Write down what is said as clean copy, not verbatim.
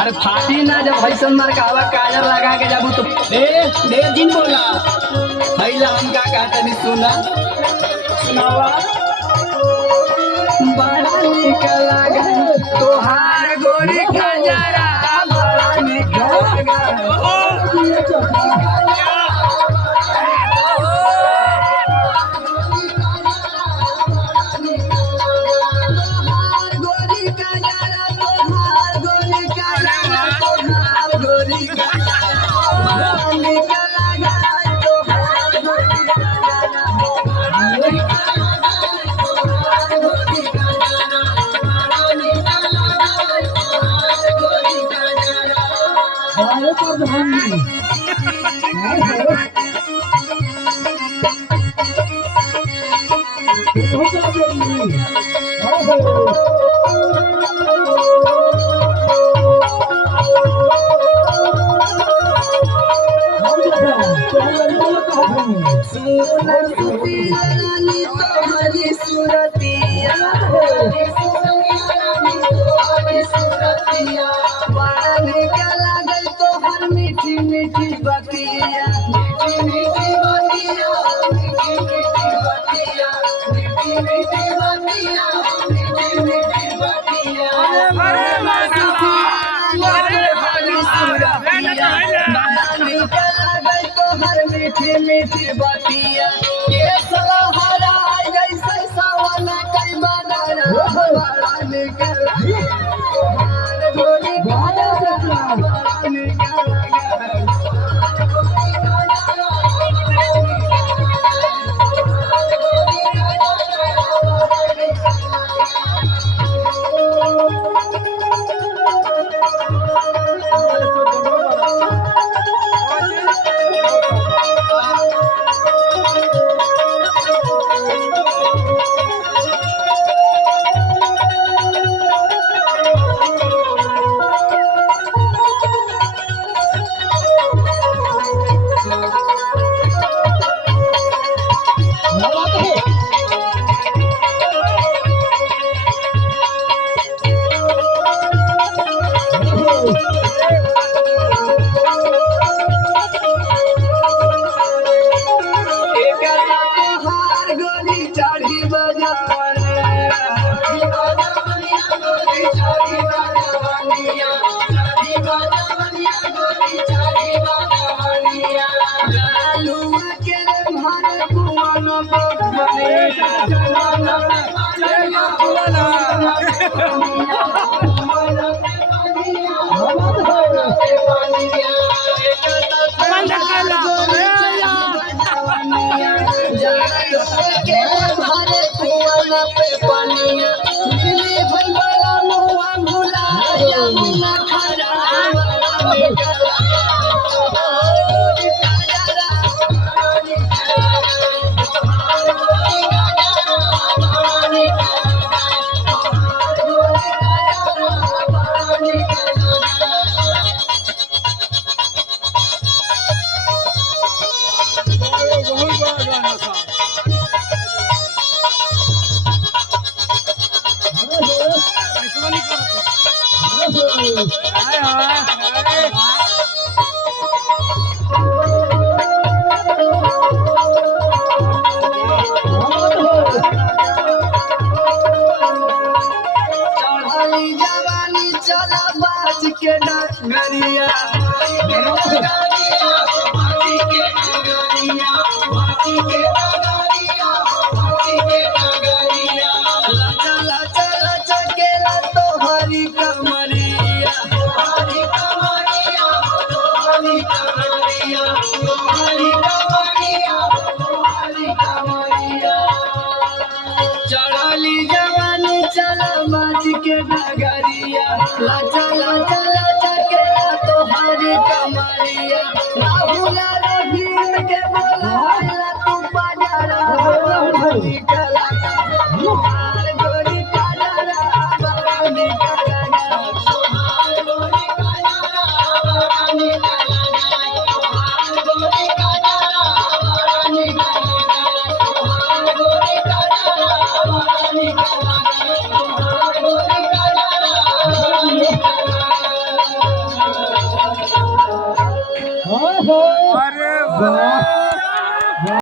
अरे फाटी ना जब भैसन मार का हवा काजर लगा के जाबू तो ढेर दिन बोला भैला हम का कहता नहीं सुना सुनावा बड़ा निक लगा तोहार गोरी काजरा बड़ा निक लगा मीठी मीठी बतिया मीठी मीठी बतिया मीठी मीठी बतिया मीठी मीठी बतिया मीठी मीठी बतिया अरे तोहर मीठी मीठी बतिया ये सलहरा जैसे सावन कई बदरा बड़ा निकल गोरी बड़ा निकल के डगरिया चढ़ली जवानी चला बाज के डगरिया लाचा लाचा लाचा के तोहरी कमरिया राहुला रहीम के बोला तू बाजारा निकला हार गोरी काजरा निकला हार गोरी काजरा निकला हार गोरी काजरा निकला हार गोरी काजरा निकला अरे वाह